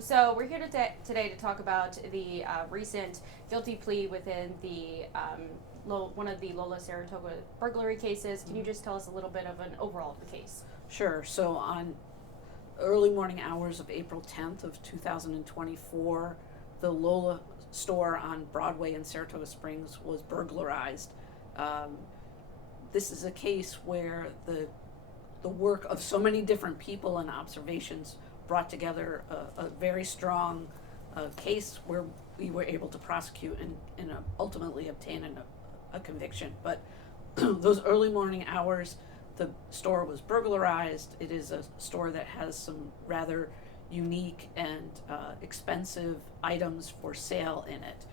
So we're here today to talk about the recent guilty plea within the one of the Lola Saratoga burglary cases. Can you just tell us a little bit of an overall of the case? Sure. So on early morning hours of April 10th of 2024, the Lola store on Broadway in Saratoga Springs was burglarized. This is a case where the work of so many different people and observations brought together a very strong case where we were able to prosecute and ultimately obtain a conviction. But those early morning hours, the store was burglarized. It is a store that has some rather unique and expensive items for sale in it.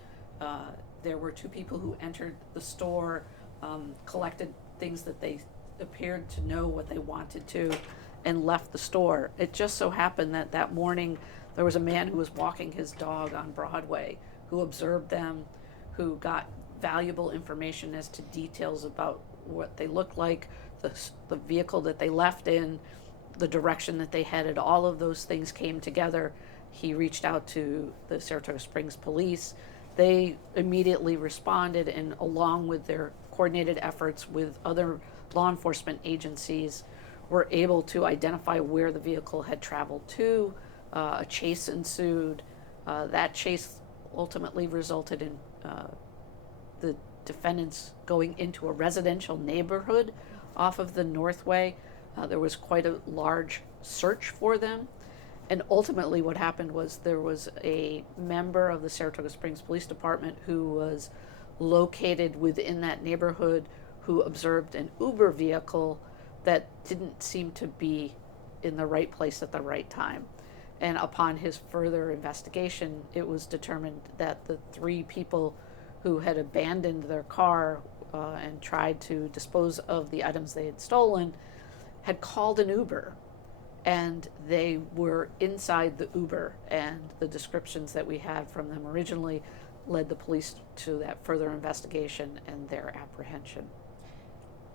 There were two people who entered the store, collected things that they appeared to know what they wanted to, and left the store. It just so happened that that morning there was a man who was walking his dog on Broadway who observed them, who got valuable information as to details about what they looked like, the vehicle that they left in, the direction that they headed. All of those things came together. He reached out to the Saratoga Springs police. They immediately responded, and along with their coordinated efforts with other law enforcement agencies, were able to identify where the vehicle had traveled to. A chase ensued. That chase ultimately resulted in the defendants going into a residential neighborhood off of the Northway. There was quite a large search for them. And ultimately what happened was there was a member of the Saratoga Springs Police Department who was located within that neighborhood who observed an Uber vehicle that didn't seem to be in the right place at the right time. And upon his further investigation, it was determined that the three people who had abandoned their car and tried to dispose of the items they had stolen had called an Uber, and they were inside the Uber, and the descriptions that we had from them originally led the police to that further investigation and their apprehension.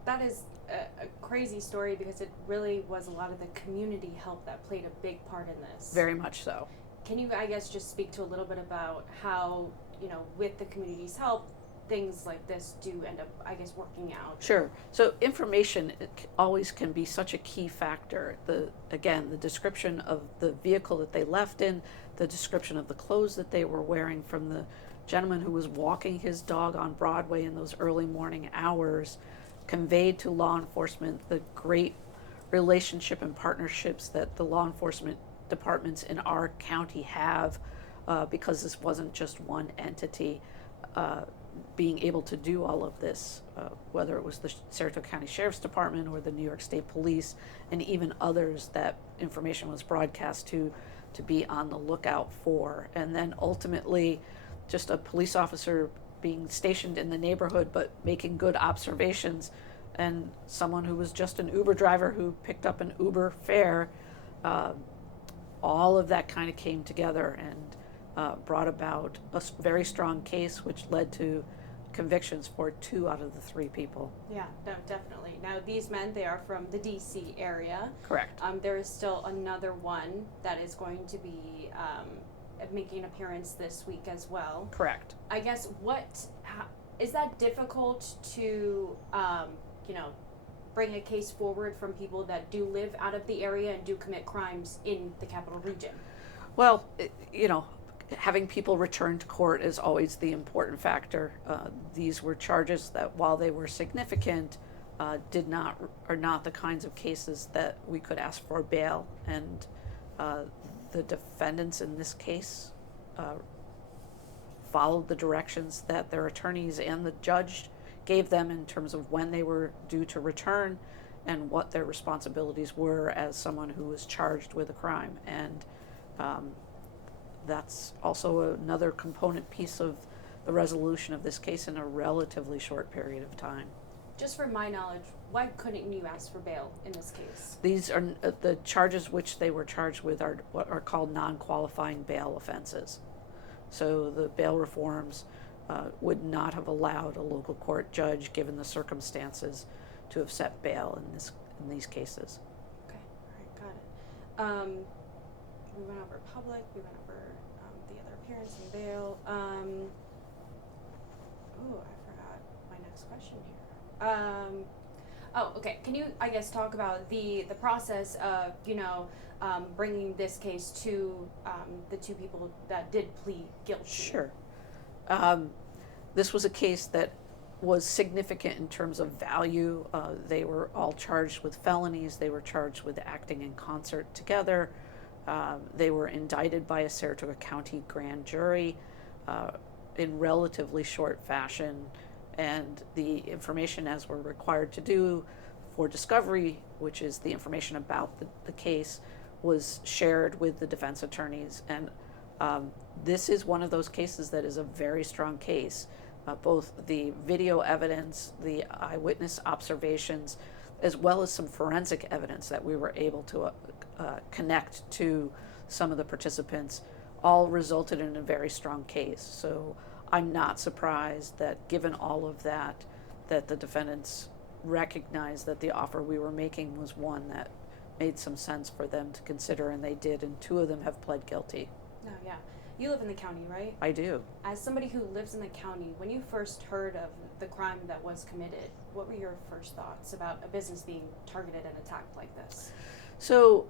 That is a crazy story because it really was a lot of the community help that played a big part in this. Very much so. Can you, I guess, just speak to a little bit about how, with the community's help, things like this do end up, I guess, working out? Sure. So information always can be such a key factor. The description of the vehicle that they left in, the description of the clothes that they were wearing from the gentleman who was walking his dog on Broadway in those early morning hours, conveyed to law enforcement the great relationship and partnerships that the law enforcement departments in our county have, because this wasn't just one entity being able to do all of this, whether it was the Saratoga County Sheriff's Department or the New York State Police, and even others that information was broadcast to be on the lookout for. And then ultimately, just a police officer being stationed in the neighborhood but making good observations, and someone who was just an Uber driver who picked up an Uber fare, all of that kind of came together and brought about a very strong case, which led to convictions for 2 out of the 3 people. Yeah, no, definitely. Now, these men, they are from the D.C. area. Correct. There is still another one that is going to be making an appearance this week as well. Correct. I guess is that difficult to, bring a case forward from people that do live out of the area and do commit crimes in the capital region? Well, having people return to court is always the important factor. These were charges that, while they were significant, are not the kinds of cases that we could ask for bail. And the defendants in this case followed the directions that their attorneys and the judge gave them in terms of when they were due to return and what their responsibilities were as someone who was charged with a crime. And that's also another component piece of the resolution of this case in a relatively short period of time. Just from my knowledge, why couldn't you ask for bail in this case? These are the charges which they were charged with are what are called non-qualifying bail offenses. So the bail reforms would not have allowed a local court judge, given the circumstances, to have set bail in these cases. Okay, all right, got it. we went over public, we went over the other appearance and bail. I forgot my next question here. Okay. Can you, I guess, talk about the process of, bringing this case to the two people that did plead guilty? Sure. This was a case that was significant in terms of value. They were all charged with felonies. They were charged with acting in concert together. They were indicted by a Saratoga County grand jury in relatively short fashion, and the information, as we're required to do for discovery, which is the information about the case, was shared with the defense attorneys. And this is one of those cases that is a very strong case. Both the video evidence, the eyewitness observations, as well as some forensic evidence that we were able to connect to some of the participants, all resulted in a very strong case. So I'm not surprised that, given all of that, that the defendants recognized that the offer we were making was one that made some sense for them to consider, and they did, and two of them have pled guilty. No, yeah. You live in the county, right? I do. As somebody who lives in the county, when you first heard of the crime that was committed, what were your first thoughts about a business being targeted and attacked like this? So,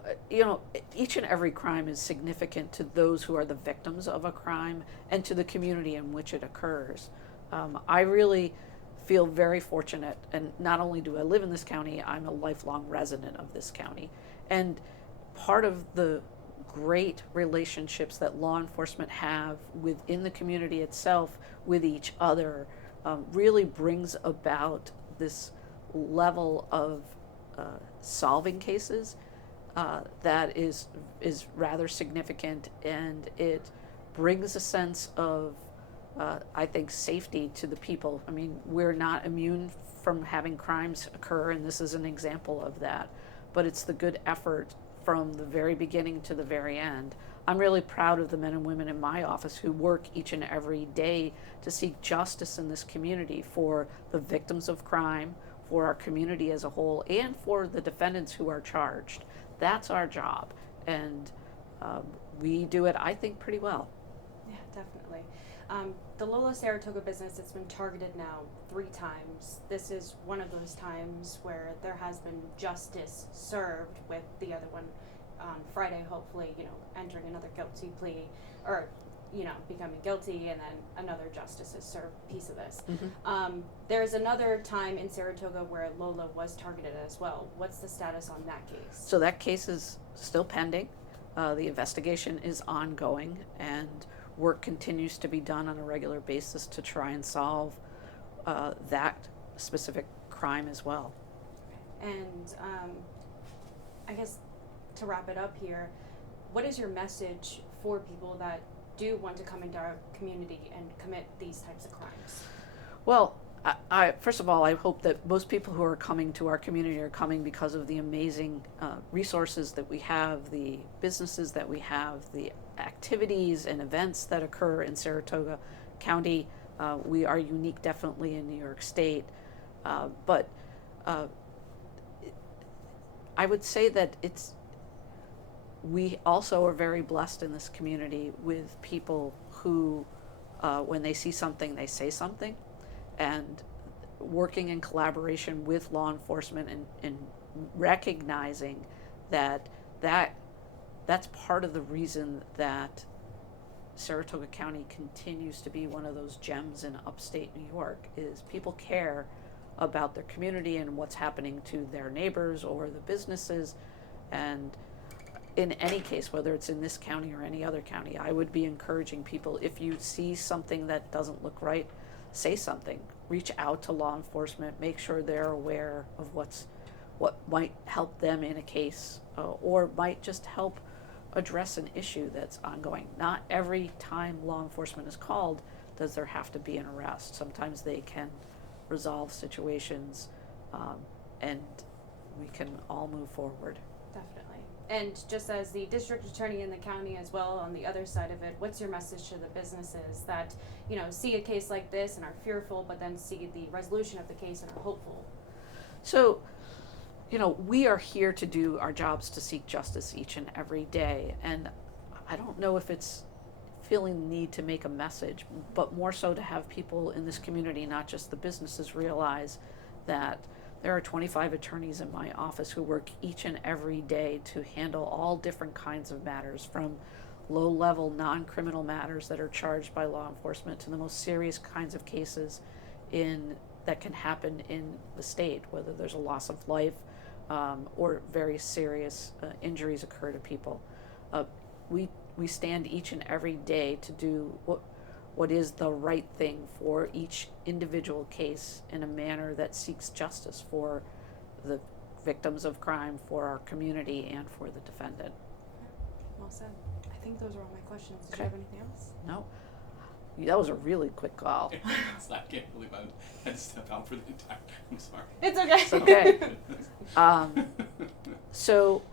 each and every crime is significant to those who are the victims of a crime and to the community in which it occurs. I really feel very fortunate, and not only do I live in this county, I'm a lifelong resident of this county. And part of the great relationships that law enforcement have within the community itself with each other really brings about this level of solving cases that is rather significant, and it brings a sense of I think safety to the people. I mean, we're not immune from having crimes occur, and this is an example of that, but it's the good effort from the very beginning to the very end. I'm really proud of the men and women in my office who work each and every day to seek justice in this community for the victims of crime, for our community as a whole, and for the defendants who are charged. That's our job, and we do it, I think, pretty well. Yeah, definitely. The Lola Saratoga business, it's been targeted now 3 times. This is one of those times where there has been justice served, with the other one on Friday, hopefully, entering another guilty plea, or, becoming guilty, and then another justice is served piece of this. Mm-hmm. There's another time in Saratoga where Lola was targeted as well. What's the status on that case? So that case is still pending. The investigation is ongoing, and work continues to be done on a regular basis to try and solve that specific crime as well. And I guess to wrap it up here, what is your message for people that do want to come into our community and commit these types of crimes? Well, I first of all, I hope that most people who are coming to our community are coming because of the amazing resources that we have, the businesses that we have, the activities and events that occur in Saratoga County. We are unique, definitely, in New York State, but I would say that we also are very blessed in this community with people who, when they see something, they say something, and working in collaboration with law enforcement and recognizing that's part of the reason that Saratoga County continues to be one of those gems in upstate New York, is people care about their community and what's happening to their neighbors or the businesses. And in any case, whether it's in this county or any other county, I would be encouraging people, if you see something that doesn't look right, say something. Reach out to law enforcement, make sure they're aware of what might help them in a case, or might just help address an issue that's ongoing. Not every time law enforcement is called does there have to be an arrest. Sometimes they can resolve situations, and we can all move forward. Definitely. And just as the district attorney in the county as well, on the other side of it, what's your message to the businesses that, see a case like this and are fearful, but then see the resolution of the case and are hopeful? So, we are here to do our jobs to seek justice each and every day. And I don't know if it's feeling the need to make a message, but more so to have people in this community, not just the businesses, realize that there are 25 attorneys in my office who work each and every day to handle all different kinds of matters, from low-level non-criminal matters that are charged by law enforcement to the most serious kinds of cases that can happen in the state, whether there's a loss of life or very serious injuries occur to people. We stand each and every day to do what is the right thing for each individual case in a manner that seeks justice for the victims of crime, for our community, and for the defendant. Well said. I think those are all my questions. Did Okay. you have anything else? No? That was a really quick call. I can't believe I had to step out for the entire. I'm sorry. It's okay. It's okay. So,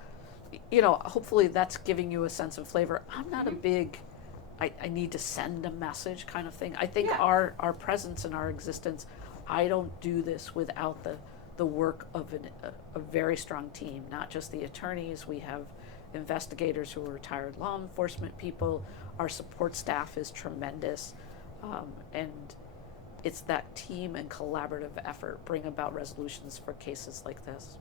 hopefully that's giving you a sense of flavor. I'm not a big, I need to send a message kind of thing. I think Yeah. our presence and our existence, I don't do this without the work of a very strong team, not just the attorneys. We have investigators who are retired law enforcement people. Our support staff is tremendous. And it's that team and collaborative effort bring about resolutions for cases like this.